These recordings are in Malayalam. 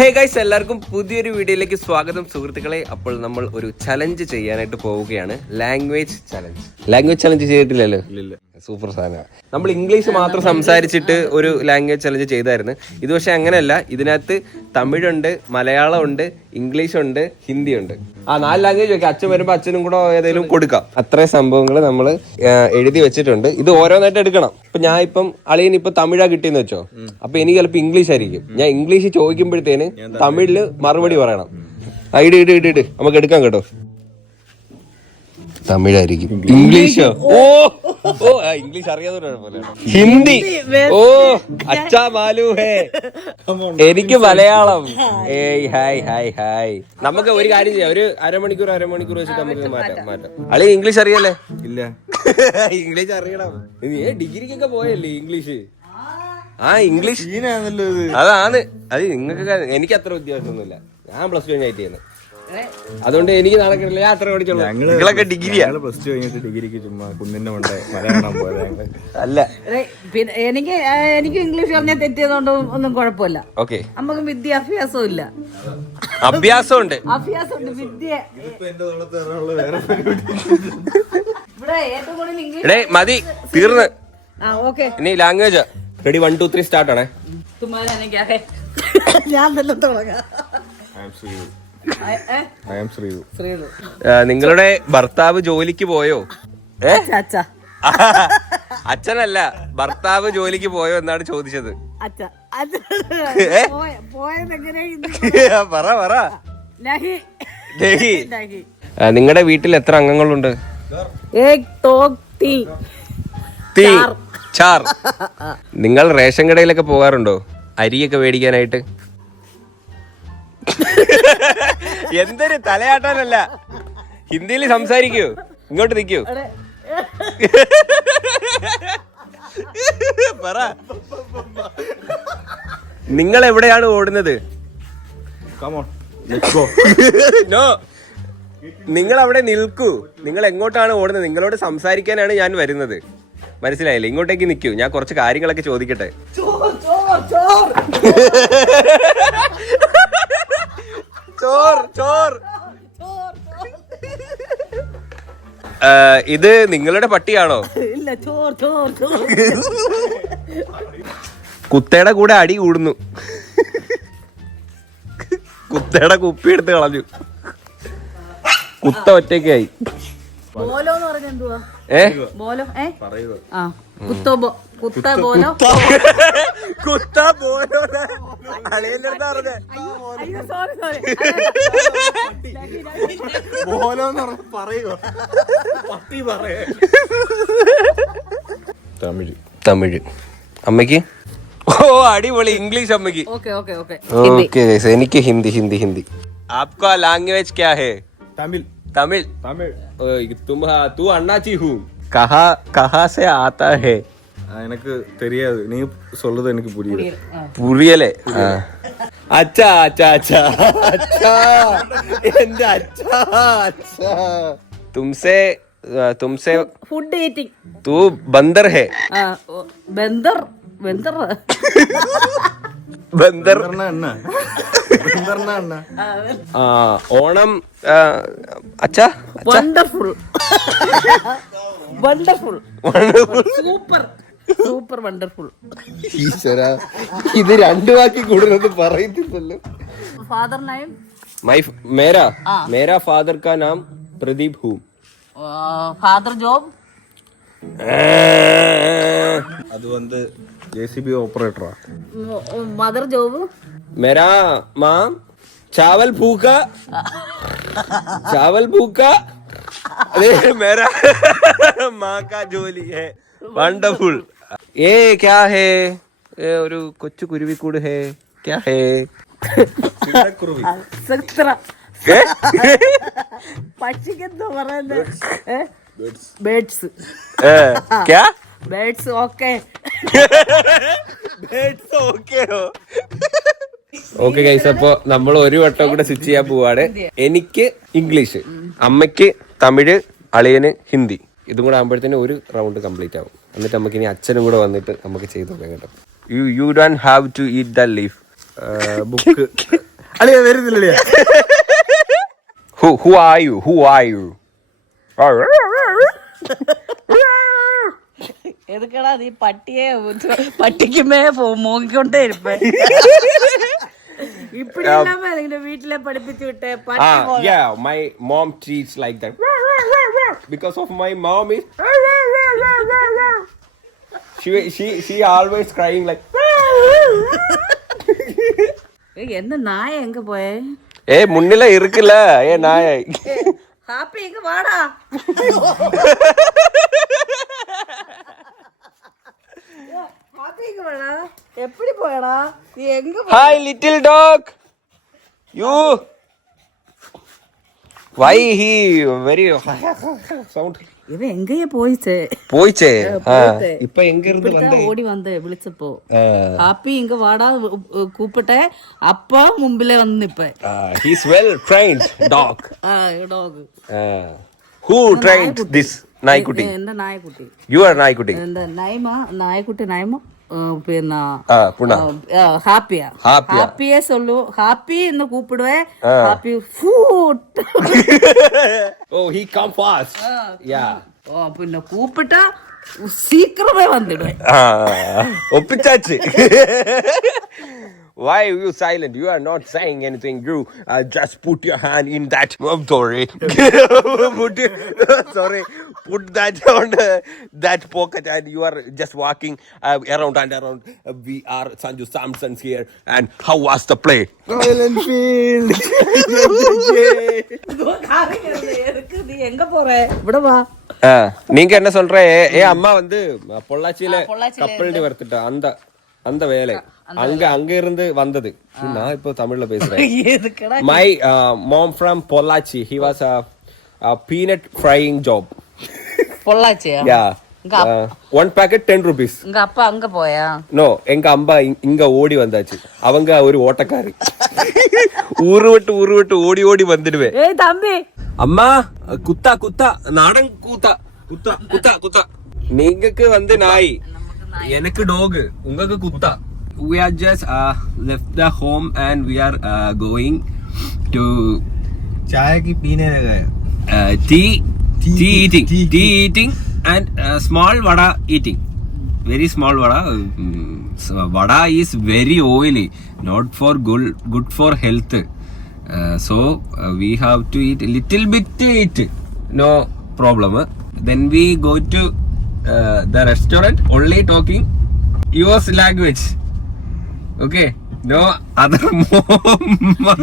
ഹേ ഗൈസ്, എല്ലാവർക്കും പുതിയൊരു വീഡിയോയിലേക്ക് സ്വാഗതം സുഹൃത്തുക്കളെ. അപ്പോൾ നമ്മൾ ഒരു ചലഞ്ച് ചെയ്യാനായിട്ട് പോവുകയാണ്. ലാംഗ്വേജ് ചലഞ്ച് ചെയ്തിട്ടില്ലല്ലോ? സൂപ്പർ സാധനമാണ്. നമ്മൾ ഇംഗ്ലീഷ് മാത്രം സംസാരിച്ചിട്ട് ഒരു ലാംഗ്വേജ് ചലഞ്ച് ചെയ്തായിരുന്നു. ഇത് പക്ഷെ അങ്ങനെയല്ല. ഇതിനകത്ത് തമിഴുണ്ട്, മലയാളം ഉണ്ട്, ഇംഗ്ലീഷ് ഉണ്ട്, ഹിന്ദി ഉണ്ട്. 4 ലാംഗ്വേജ് ഒക്കെ. അച്ഛൻ വരുമ്പോൾ അച്ഛനും കൂടെ ഏതെങ്കിലും കൊടുക്കാം. അത്രയും സംഭവങ്ങൾ നമ്മൾ എഴുതി വെച്ചിട്ടുണ്ട്. ഇത് ഓരോന്നായിട്ട് എടുക്കണം. ഇപ്പൊ ഞാൻ ഇപ്പം അളിയൻ ഇപ്പൊ തമിഴാ കിട്ടിയെന്ന് വെച്ചോ, അപ്പൊ എനിക്ക് ചിലപ്പോൾ ഇംഗ്ലീഷ് ആയിരിക്കും. ഞാൻ ഇംഗ്ലീഷ് ചോദിക്കുമ്പോഴത്തേന് തമിഴില് മറുപടി പറയണം. ഇട് നമുക്ക് എടുക്കാം കേട്ടോ. തമിഴായിരിക്കും. ഇംഗ്ലീഷോ? ഓ ഇംഗ്ലീഷ് അറിയാതെ ഹിന്ദി. ഓ അച്ഛാ മാലൂ ഹേ. എനിക്ക് മലയാളം. ഏയ് ഹായ് ഹായ് ഹായ്. നമുക്ക് ഒരു കാര്യം ചെയ്യാം. ഒരു അരമണിക്കൂർ വെച്ചിട്ട് നമുക്ക് മാറ്റാം. അളി ഇംഗ്ലീഷ് അറിയല്ലേ? ഇല്ല. ഇംഗ്ലീഷ് അറിയണം. നീ ഡിഗ്രിക്കൊക്കെ പോയല്ലേ ഇംഗ്ലീഷ്? ഇംഗ്ലീഷ് അതാണ്. അത് നിങ്ങൾക്ക് എനിക്ക് അത്ര വ്യത്യാസമൊന്നുമില്ല. ഞാൻ +2 കഴിഞ്ഞായിട്ട് ചെയ്യുന്നത്. അതുകൊണ്ട് എനിക്ക് നടക്കില്ല. ഞാൻ അത്ര പഠിച്ചോളൂ. നിങ്ങളൊക്കെ ഡിഗ്രിയാ? +2 കഴിഞ്ഞിട്ട് ഡിഗ്രിക്ക് ചുമ്മാ കുന്നിന്റെ മണ്ടേ മലയാളം പോയത് അല്ല. പിന്നെ എനിക്ക് ഇംഗ്ലീഷ് പറഞ്ഞാൽ തെറ്റിയതുകൊണ്ട് ഒന്നും കുഴപ്പമില്ല. ഓക്കെ. നമുക്ക് വിദ്യാഭ്യാസവും ഇല്ല. അഭ്യാസമുണ്ട്. വിദ്യ മതി, തീർന്ന്. ഇനി ലാംഗ്വേജ് റെഡി. 1 2 3 സ്റ്റാർട്ട് ആണേ. ഞാൻ തന്നെ തുടങ്ങാം. നിങ്ങളുടെ ഭർത്താവ് ജോലിക്ക് പോയോ? അച്ഛനല്ല, ഭർത്താവ് ജോലിക്ക് പോയോ എന്നാണ് ചോദിച്ചത്. പറ. നിങ്ങളുടെ വീട്ടിൽ എത്ര അംഗങ്ങളുണ്ട്? 4. നിങ്ങൾ റേഷൻ കടയിലൊക്കെ പോകാറുണ്ടോ അരിയൊക്കെ മേടിക്കാനായിട്ട്? എന്തൊരു തലയാട്ടാനല്ല, ഹിന്ദിയിൽ സംസാരിക്കൂ. ഇങ്ങോട്ട് നിൽക്കൂ. പറ. നിങ്ങൾ എവിടെയാണ് ഓടുന്നത്? നോ, നിങ്ങൾ അവിടെ നിൽക്കൂ. നിങ്ങൾ എങ്ങോട്ടാണ് ഓടുന്നത്? നിങ്ങളോട് സംസാരിക്കാനാണ് ഞാൻ വരുന്നത്. മനസ്സിലായില്ലേ? ഇങ്ങോട്ടേക്ക് നിൽക്കൂ. ഞാൻ കുറച്ച് കാര്യങ്ങളൊക്കെ ചോദിക്കട്ടെ. ചോർ. ഇത് നിങ്ങളുടെ പട്ടിയാണോ? ഇല്ല, ചോർ. കുത്തയുടെ കൂടെ അടി കൂടുന്നു. കുത്തയുടെ കുപ്പി എടുത്ത് കളഞ്ഞു. കുത്ത ഒറ്റയ്ക്കായി. ബോലോ എന്ന് പറഞ്ഞ എന്തുവാ? ബോലോ തമിഴ്. അമ്മയ്ക്ക്? ഓ അടിപൊളി. ഇംഗ്ലീഷ് അമ്മയ്ക്ക്. ഓക്കെ. എനിക്ക് ഹിന്ദി. आपका लैंग्वेज क्या है? तमिल. तू अण्णाची हूँ. कहाँ से आता है? எனக்கு தெரியாது. நீ சொல்றது எனக்கு புரியல. अच्छा. എന്റെ अच्छा. तुमसे फूड ईटिंग. तू बंदर है. बंदर ഓണം. अच्छा. वंडरफुल. Super wonderful. ഈശ്വരാ, ഇത് 2 വാക്കി കൂടുതൽ പറയത്തില്ലല്ലോ. Father name? मेरा फादर का नाम प्रदीप हूँ. Father job? அது வந்து JCB ऑपरेटरा. Mother job? मेरा माँ चावल फूका. अरे मेरा माँ का जोली है. वंडरफुल. ये क्या है? ये ഒരു കൊച്ചു കുരുവിക്കൂട് है. क्या है? പക്ഷിക്ക് എന്താ പറയുന്നത്? ബേഡ്സ്. क्या? ബേഡ്സ്. ഓക്കെ. ഓക്കെ ഗൈസ്, അപ്പൊ നമ്മൾ ഒരു വട്ടം കൂടെ സ്വിച്ച് ചെയ്യാൻ പോവാണ്. എനിക്ക് ഇംഗ്ലീഷ്, അമ്മയ്ക്ക് തമിഴ്, അളിയന് ഹിന്ദി. ഇതും കൂടെ ആകുമ്പോഴത്തേന് ഒരു റൗണ്ട് കംപ്ലീറ്റ് ആവും. എന്നിട്ട് നമുക്ക് ഇനി അച്ഛനും കൂടെ വന്നിട്ട് നമുക്ക് ചെയ്ത് നോക്കാം കേട്ടോ. You don't have to eat the leaf. Book അളിയ വരുന്നില്ല. Who are you? Who are you? എതുക്കടാ നീ പട്ടിക്കുമേ മോങ്ങിക്കൊണ്ടേ ഇരുപ്പേ. ഇപ്പഴെല്ലാം വീട്ടിലെ പഠിപ്പിച്ചു വിട്ടേ പട്ടി പോലെ. Yeah, my mom treats like that. Because of my mom is she always crying like. என்ன நாய எங்க போயே? முன்னில இருக்குல்ல நாய. ஹாப்பி இங்க வாடா. ஹாப்பி இங்க வாடா. எப்படி போயடா? நீ எங்க போ? Hi little dog. You. Why he very sound? இவன் எங்கேயே போயிச்சே. இப்ப எங்க இருந்து வந்தே? ஓடி வந்தே விളിച്ചപ്പോ. ஹாப்பி இங்க வாடா கூப்பிட்டே அப்பா மும்பிலே வந்து நிப்பே. He's well trained dog. dog. Who trained this നായ്ക്കുട്ടി? എന്റെ നായക്കുട്ടി. You are നായ്ക്കുട്ടി. എന്റെ നായക്കുട്ടി നൈമ പിന്നെ ഹാപ്പിയെ சொல்லு. ഹാപ്പി എന്ന് കൂപ്പിടുവേ. Happy food. Oh, he come fast. Yeah. പിന്നെ കൂപ്പിട്ടാ സീക്രമേ വന്നിടുവേ. ഒപ്പിച്ചാച്ച്. Why are you silent? You are not saying anything. You just put your hand in that. I'm sorry. Sorry. Put that on that pocket and you are just walking around and around. We are Sanju Samsons here. And how was the play? Royal Enfield. நீ எங்க போற? ഇവിടെ വാ. நீங்க என்ன சொல்ற? அம்மா வந்து பொள்ளாச்சியில கப்பல்டி வர்த்துட்டா அந்த வேலை அங்க இருந்து வந்தது. நான் இப்போ தமிழ்ல பேசுறேன். My mom from Pollachi. He was a peanut frying job. பொள்ளாச்சியா? Yeah. One packet 10 rupees. உங்க அப்பா அங்க போயா? No, எங்க அம்மா இங்க ஓடி வந்தாச்சு. அவங்க ஒரு ஓட்டக்காரி. ஊரு விட்டு ஓடி வந்துடுவே. ஏய் தம்பி. அம்மா குத்தா நாடன் குத்தா. நீங்களுக்கு வந்து நாய், எனக்கு டாக், உங்களுக்கு குத்தா. We are just left the home and we are going to चाय की पीने लगा है. tea eating and small vada eating. Very small vada. Vada is very oily, not for good for health. So we have to eat a little bit to eat. No problem. Then we go to the restaurant, only talking US language. Okay, no other mom.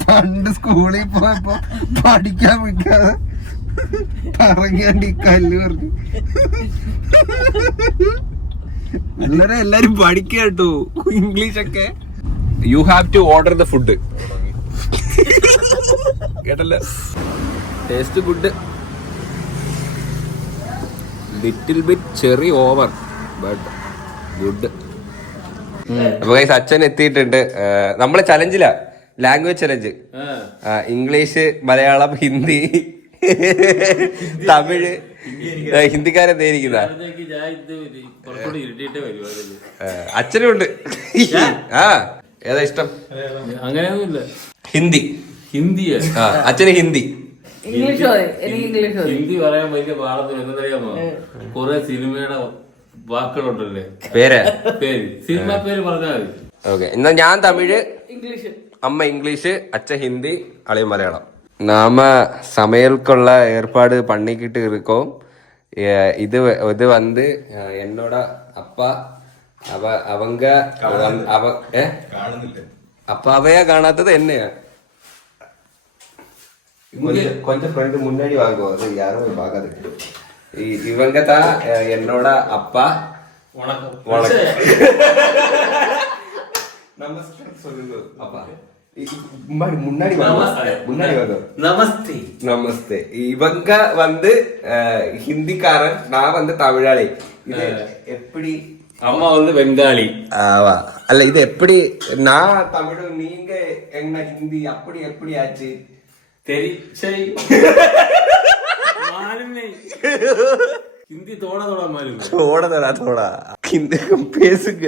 പണ്ട് സ്കൂളിൽ പോയപ്പോ പഠിക്കാൻ വിൽക്കാതെ പറഞ്ഞാണ്ട് ഈ കല്ല് പറഞ്ഞു. എല്ലാരും പഠിക്കുക കേട്ടോ ഇംഗ്ലീഷൊക്കെ. You have to order the food. കേട്ടല്ലോ? Taste good, little bit cherry over but good. അപ്പൊ ഗൈസ് അച്ഛൻ എത്തിയിട്ടുണ്ട്. നമ്മളെ ചലഞ്ചിലാ, language challenge. English, Malayalam, Hindi, Tamil. ഹിന്ദിക്കാരെന്തായിരിക്കുന്ന അച്ഛനും ഉണ്ട്. ഏതാ ഇഷ്ടം? അങ്ങനെയൊന്നുമില്ല. ഹിന്ദി. അച്ഛന് ഹിന്ദി. ഹിന്ദി പറയാൻ വലിയ പാടത്തില്ല. എന്നറിയാമോ? കുറെ സിനിമയുടെ വാക്കുകളുണ്ടല്ലേ, പേര് സിനിമ പേര് പറഞ്ഞാൽ മതി. ഓക്കെ, എന്നാ ഞാൻ തമിഴ്, അമ്മ ഇംഗ്ലീഷ്, അച്ഛൻ ഹിന്ദി, അളിയൻ മലയാളം. நாம சமையலுக்குள்ள ஏற்பாடு பண்ணிக்கிட்டு இருக்கோம். இது வந்து என்னோட அப்பா. அவங்க அப்பாவையா കാണാത്തത് என்னையா? கொஞ்சம் ஃப்ரெண்டு முன்னாடி வாங்குவோம், அது யாரும் பார்க்காது. இவங்க தான் என்னோட அப்பா. வணக்கம். நமஸ்காரம் சொல்லுங்க அப்பா. முன்னாடி நமஸ்தே. இவங்க வந்து ஹிந்திக்காரன், நான் வந்து தமிழாளி. இது எப்படி? அம்மா வந்து பெங்காலி. அல்ல, இது எப்படி? நான் தமிழ், நீங்க என்ன ஹிந்தி, அப்படி எப்படி ஆச்சு? சரி ஹிந்தி தோட மாறுங்க. தோட ஹிந்தி பேசுங்க.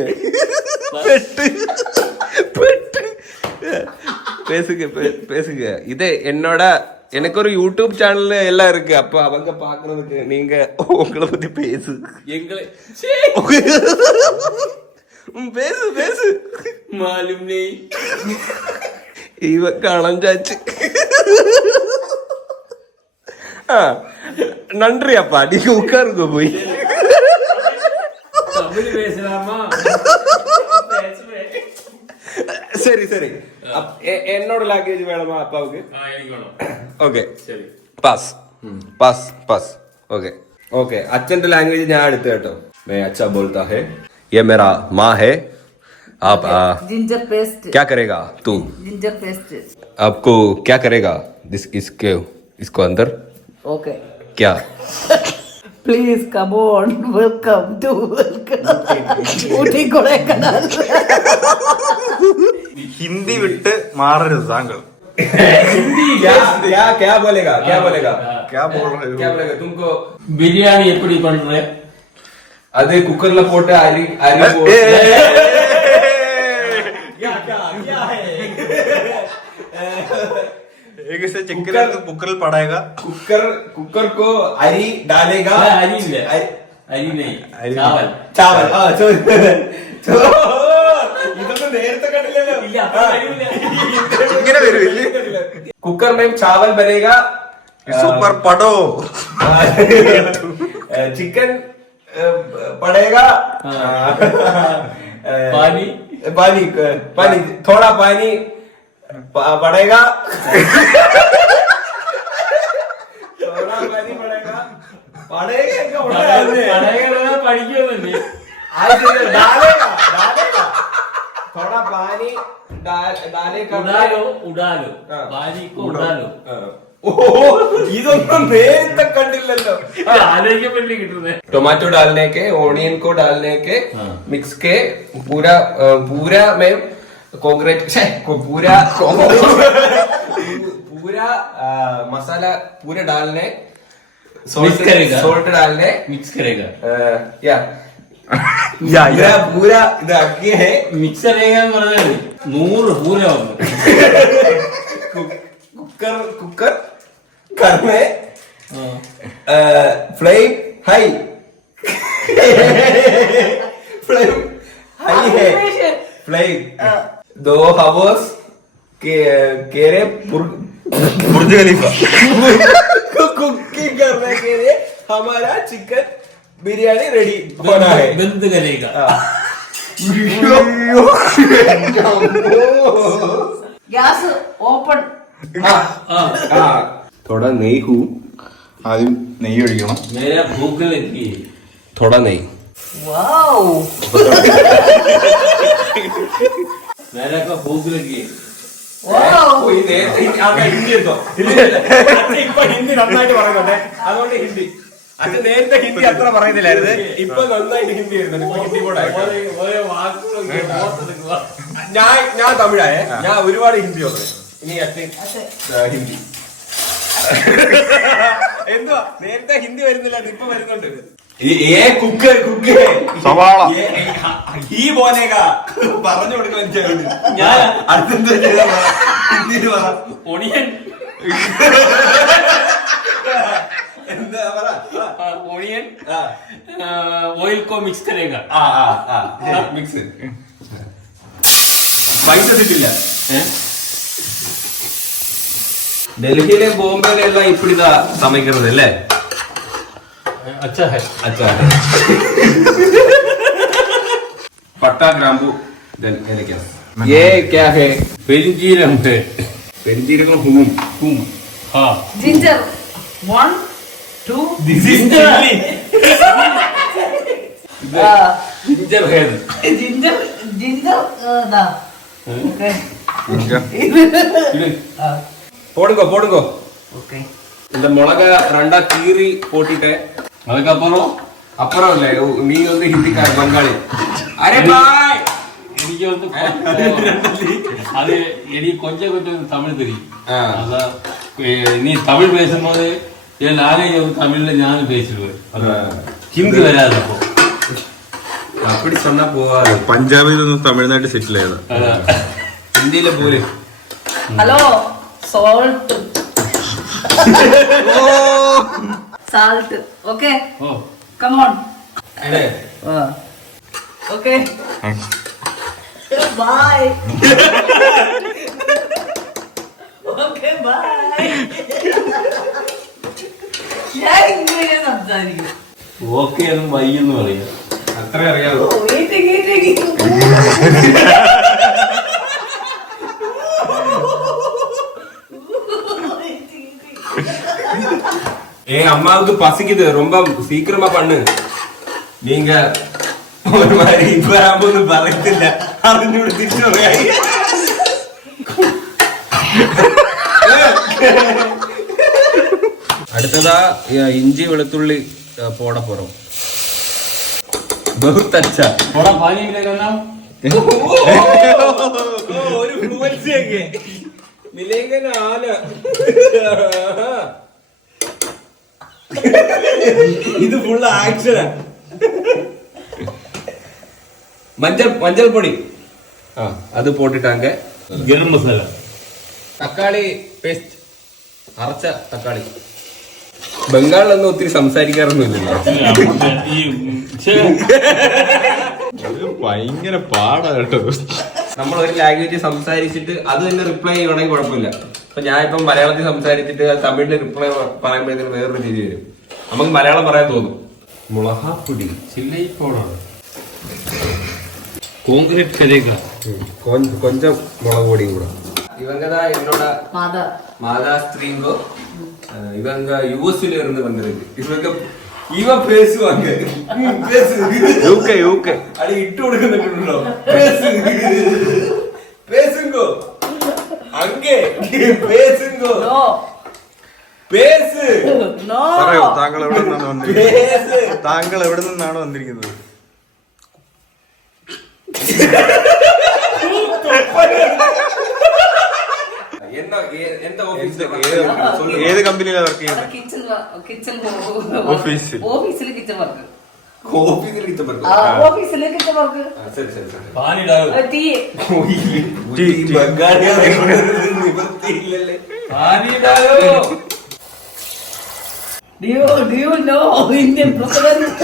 பேசுங்க. இது என்னோட எனக்கு ஒரு யூடியூப் சேனல் எல்லாம் இருக்கு. அப்ப அவங்க பாக்குறதுக்கு நீங்க உங்களை பத்தி பேசு. எங்களை பேசு பேசு. மாலும் நீ இவ களைஞ்சாச்சு. நன்றி அப்பா, நீங்க உட்காருங்க போய். தமிழ் பேசலாமா? சரி சரி, என்னோட லாங்குவேஜ் வேணுமா அப்பாவுக்கு? എനിക്ക് വേണം. ഓക്കെ ശരി. Pass pass pass. Okay okay, അച്ഛന്റെ ലാംഗ്വേജ് ഞാൻ എടുത്തു കേട്ടോ. मैं अच्छा बोलता है, ये मेरा माँ है. आप जिंजर पेस्ट क्या करेगा तू? जिंजर पेस्ट आपको क्या करेगा इसको अंदर ओके क्या? Please come on, welcome to Ooty Kodaikanal. Hindi വിട്ട് മാറരുത് താങ്കൾ. क्या बोलेगा क्या बोलेगा क्या बोल रहे हो? क्या बोलेगा तुमको? பிரியாணி எப்படி பண்ற? அது குக்கர்ல போட்டு அரி அரி एक से चक्कर कुकर पड़ेगा. कुकर को अरी डालेगा. അരി ഇല്ല, അരി നെയ് ചാവൽ. ചാവൽ. ഇതൊന്നും നേരത്തെ കണ്ടില്ലല്ലോ. ഇങ്ങനെ വരും. कुकर में चावल बनेगा. सुपर पड़ो. चिकन पड़ेगा. पानी पानी पानी थोड़ा पानी पड़ेगा. थोड़ा पानी पड़ेगा. पड़ेगा പഠിക്കുന്നുണ്ട്. डालेगा डालेगा थोड़ा पानी डालेगा. ഉടാലോ ഉടാലോ ഭാര്യക്കോ ഉടാലോ. ഇതൊന്നും നേരത്തെ കണ്ടില്ലല്ലോ. ആലോചിക്കപ്പെട്ടി കിട്ടുന്നത്. टोमेटो डालने के, ओनियन को डालने के, मिक्स के पूरा पूरा में कांक्रीट पूरा पूरा मसाला पूरा डालने, मिक्स करेगा. सोल्ट डालने, മിക്സ് കരേഗ. पूरा ഇതാക്കിയ മിക്സ് കരേഗ എന്ന് പറഞ്ഞാൽ 100 പൂര വന്നു. कुकर करने फ्लेम हाई. फ्लेम हाई है. फ्लेम 2 hours के रे बुर्ज खलीफा कुकिंग करने के लिए हमारा चिकन बिरयानी रेडी होना है. ബന്ദ് കരേഗ. Gas open. थोड़ा नहीं हूँ. ആദ്യം നെയ്യ് ഒഴിക്കണം. मेरा भूख लगी. थोड़ा नहीं. വൗ, मेरा को भूख लगी. വൗ. ഹിന്ദി എടുത്തോ. ഇപ്പൊ ഹിന്ദി നന്നായിട്ട് പറയുന്നുണ്ട്, അതുകൊണ്ട് ഹിന്ദി. അത് നേരത്തെ ഹിന്ദി അത്ര പറയുന്നില്ലായിരുന്നു, ഇപ്പൊ നന്നായിട്ട് ഹിന്ദി വരുന്നുണ്ട്. ഇപ്പൊ ഹിന്ദി കൂടെ ഓരോ വാക്കുകളൊക്കെ ഓർത്തെടുക്കുക. ഞാൻ തമിഴായേ, ഞാൻ ഒരുപാട് ഹിന്ദി പറഞ്ഞു. ഇനി അച്ഛൻ ഹിന്ദി. എന്തുവാ നേരത്തെ ഹിന്ദി വരുന്നില്ല, ഇപ്പൊ വരുന്നുണ്ട്. കുക്ക് കുക്ക് സവാള ഈ പോലേക പറഞ്ഞു കൊടുക്കാൻ ഞാൻ അടുത്തെന്താ ഹിന്ദിയിൽ പറ. ഒണിയൻ എന്താ പറ. ഒണിയൻ ഓയിൽ കോ മിക്സ് കരേഗ. മിക്സ് പൈസ കിട്ടില്ല. ഡൽഹിയിലെ ബോംബെയിലെല്ലാം ഇപ്പിടിതാ സமைக்கிறது അല്ലേ? अच्छा है. अच्छा है. पट्टा ग्रांबू ये क्या है? പെരിഞ്ചീരം है. പെരിഞ്ചീരകം ഹൂം. हाँ. Ginger 1 2. This is chili. Ginger है. ജിഞ്ചർ ജിഞ്ചർ ദാ. ഓക്കേ. போடுங்க போடுங்க. ഓക്കേ. இந்த மிளகா ரெண்டா கீறி போட்டுட்டே. அதுக்கப்புறம் அப்புறம் இல்ல, நீ வந்து ஹிந்திக்கார பங்காளி. அரே பாய், എനിക്ക് அது எனக்கு கொஞ்சம் கொஞ்சம் தமிழ் தெரியும். அதான் நீ தமிழ் பேசும்போது என் லாங்குவேஜ் வந்து தமிழ்ல ஞானம் பேசிடுவேன். ஹிந்தி வராது. அப்போ അപ്പടി சொன்னா പോവാ. പഞ്ചാബിൽ നിന്ന് തമിഴ്നാട്ടിൽ സെറ്റിൽ ആയതാ. ഹിന്ദിയിലെ പോലെ. Hello salt salt okay come on okay bye okay bye. ഞാൻ ഇങ്ങനെ സംസാരിക്കും. ഓക്കെ എന്നും വയ്യെന്ന് പറയാം. അത്ര അറിയാമോ? அம்மாவுக்கு பசிக்குது, ரொம்ப சீக்கிரமா பண்ணு. நீங்க ஒரு மாதிரி இப்ப ஒண்ணு பறக்கல அறிஞ்சு கொடுத்துட்டு അടുത്തതാ ഇഞ്ചി വെളുത്തുള്ളി പോട പോറോം. बहुत अच्छा. थोड़ा पानी मिलेगा ना? ഒരു ഫ്ലുവൻസി ഒക്കെ മിലേംഗെ ना आना. ഇത് ഫുൾ ആക്ഷനാ. மஞ்சள் பொடி அது போட்டுட்டாங்க. ഗരം മസാല, തക്കാളി പേസ്റ്റ്, അരച്ച തക്കാളി. ബംഗാളിലൊന്നും ഒത്തിരി സംസാരിക്കാറൊന്നുമില്ലല്ലോ. ഭയങ്കര പാടാ കേട്ടോ. നമ്മൾ ഒരു ലാംഗ്വേജ് സംസാരിച്ചിട്ട് അത് തന്നെ റിപ്ലൈ ചെയ്യണമെങ്കിൽ കുഴപ്പമില്ല. ഇപ്പൊ ഞാൻ ഇപ്പം മലയാളത്തിൽ സംസാരിച്ചിട്ട് തമിഴിൽ റിപ്ലൈ പറയുമ്പോഴത്തേന് വേറൊരു രീതി വരും. നമുക്ക് മലയാളം പറയാൻ തോന്നും. മുളകാപ്പൊടി, ചില്ലി പൗഡർ, കോൺക്രീറ്റ് കരേക, കൊഞ്ചം മുളക് പൊടിയും കൂടെ. இவங்கதான் என்னோட மாதா ஸ்திரீங்கோ. இவங்க யூஎஸ்ல இருந்து வந்திருக்கு. இவங்க இவன் பேசுவாங்க. யூகே அடி இட்டு கொடுக்குறதுக்குள்ளோ பேசு பேசுங்கோ. அங்கே பேசுங்கோ. പേസ്. പറയോ താങ്കൾ എവിടെ നിന്നാണ് വന്നിരിക്കുന്നത്? താങ്കൾ എവിടെ നിന്നാണ് വന്നിരിക്കുന്നത്? ഏത് കമ്പനിയിലാണ് വർക്ക് ചെയ്യുന്നത്? ഓഫീസിൽ kitchen work. Do you know Indian president?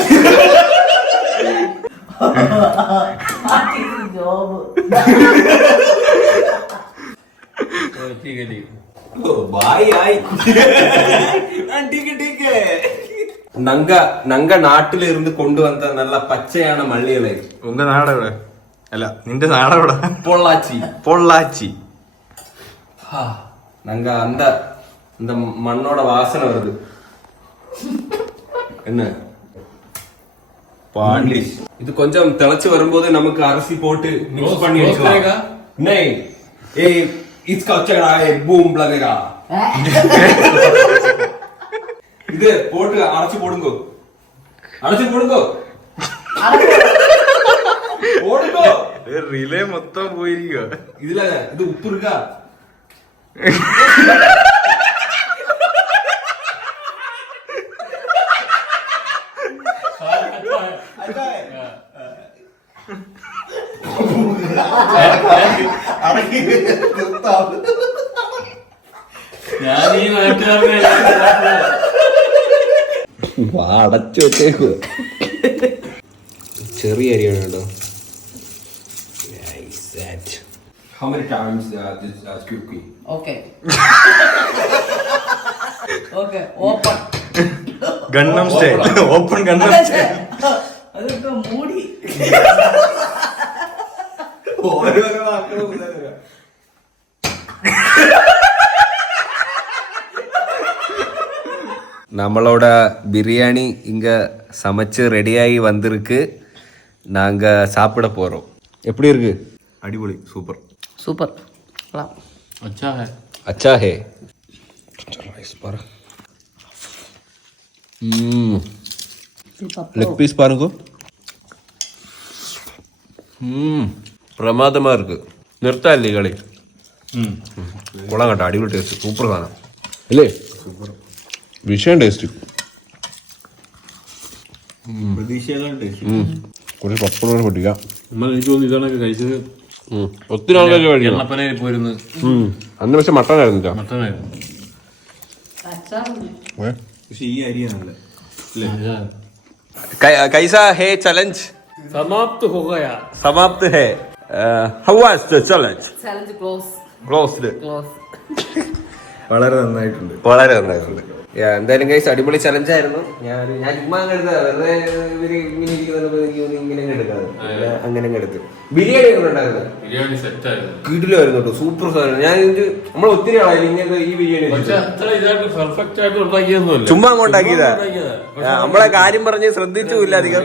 What is the job? നങ്ക നാട്ടില് ഇருந்து കൊണ്ടുവന്ന നല്ല പച്ചയാണ് മള്ളികളെ. ഉങ്ക നാടെവിടെ? അല്ല, നിന്റെ നാടെവിടെ? പൊള്ളാച്ചി. നങ്ക அந்த மண்ணோட வாசனை வருது. என்ன பாண்டி. இது கொஞ்சம் திளைச்சு வரும்போது நமக்கு அரிசி போட்டு மிக்ஸ் பண்ணி வச்சுக்கலாம். नहीं ए इसका चढ़ा है बूम लगेगा. இது போட்டு அரைச்சு போடுங்க. റിലേ മൊത്തം പോയിരിക്കുക. இதுல இது உப்பு இருக்கா? അടച്ചു വെച്ചേക്കു. ചെറിയ അരിയാണ് കേട്ടോ. How many times this cookie? Okay. Okay, open. ഗണ്ണം style. Open ഗണ്ണം style. അതൊക്കെ മൂടി. ഓരോരോ വാക്കുകളും நம்மளோட பிரியாணி இங்க சமைச்சு ரெடியாகி வந்திருக்கு. நாங்க சாப்பிட போறோம். எப்படி இருக்கு? അടിപൊളി, സൂപ്പർ. अच्छा है. லெக் பீஸ் பாருங்க. பிரமாதமா இருக்கு. നിർത്താല്ലേ കളി? കൊള്ളാം കേട്ടോ, അടിപൊളി ടേസ്റ്റ്, സൂപ്പർ സാധനം അല്ലേ? വിഷയം ടേസ്റ്റ്. കുറച്ച് പപ്പടം പൊട്ടിക്കാം. എനിക്ക് തോന്നുന്നു ഇതാണൊക്കെ കഴിച്ചത്. ഒത്തിരി ആൾക്കാർ കഴിക്കണം. എണ്ണപ്പനയിൽ പോയിരുന്നു. അന്ന് പക്ഷെ മട്ടൺ ആയിരുന്നു. മട്ടനായിരുന്നു. പക്ഷെ ഈ അരിയാണല്ലേ कैसा है चैलेंज? समाप्त हो गया. समाप्त है. How was the challenge? Challenge close. Closed. വളരെ നന്നായിട്ടുണ്ട്. വളരെ നന്നായിട്ടുണ്ട്. എന്തായാലും ഗൈസ് അടിപൊളി ചലഞ്ച് ആയിരുന്നു. ഞാൻ ചുമ്മാ അങ്ങ് എടുത്തതാ. വെറുതെ ഇവര് ഇങ്ങനെ ഇരിക്കുന്നപ്പോ എനിക്ക് തോന്നി ഇങ്ങനെ എടുക്കാതെ അങ്ങനെ എടുത്ത്. ബിരിയാണി ഒക്കെ ഉണ്ടായിരുന്നു. ബിരിയാണി സെറ്റ് ആയിരുന്നു. കിടിലായിരുന്നു കേട്ടോ. സൂപ്പർ സാധനം. ഞാൻ നമ്മൾ ഒത്തിരി ആളായി ഇങ്ങനത്തെ ഈ ബിരിയാണി പക്ഷെ അത്ര ഇതായിട്ട് പെർഫെക്റ്റ് ആയിട്ട് ഉണ്ടാക്കിയൊന്നുമല്ല. ചുമ്മാ അങ്ങോട്ടാക്കിയതാ. നമ്മളെ കാര്യം പറഞ്ഞ് ശ്രദ്ധിച്ചില്ല അധികം.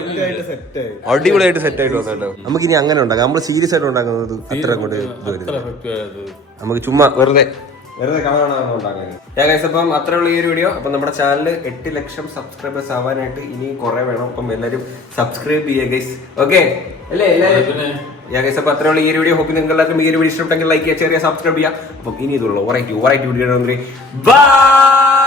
അടിപൊളിയായിട്ട് സെറ്റ് ആയിട്ട് വന്നോ. നമുക്ക് ഇനി അങ്ങനെ ഉണ്ടാക്കാം. നമ്മൾ സീരിയസ് ആയിട്ട് ഉണ്ടാക്കുന്നത് അത്ര അങ്ങോട്ട് നമുക്ക് ചുമ്മാ വെറുതെ അപ്പം അത്രയുള്ള ഈ ഒരു വീഡിയോ. അപ്പം നമ്മുടെ ചാനൽ 8 ലക്ഷം സബ്സ്ക്രൈബേഴ്സ് ആവാനായിട്ട് ഇനി കുറെ വേണം. അപ്പം എല്ലാവരും സബ്സ്ക്രൈബ് ചെയ്യുക ഗൈസ്. ഓക്കെ അല്ലേ എല്ലാവരും? അപ്പൊ അത്രയുള്ള ഈ ഒരു വീഡിയോ. ഹോപ്പ് നിങ്ങൾക്ക് എല്ലാവർക്കും ഈ ഒരു വീഡിയോ ഇഷ്ടപ്പെട്ടെങ്കിൽ ലൈക്ക് ചെയ്യുക, ചെറിയ സബ്സ്ക്രൈബ് ചെയ്യുക. അപ്പം ഇനി ഇതുള്ളൂ വെറൈറ്റി വീഡിയോ. ബൈ.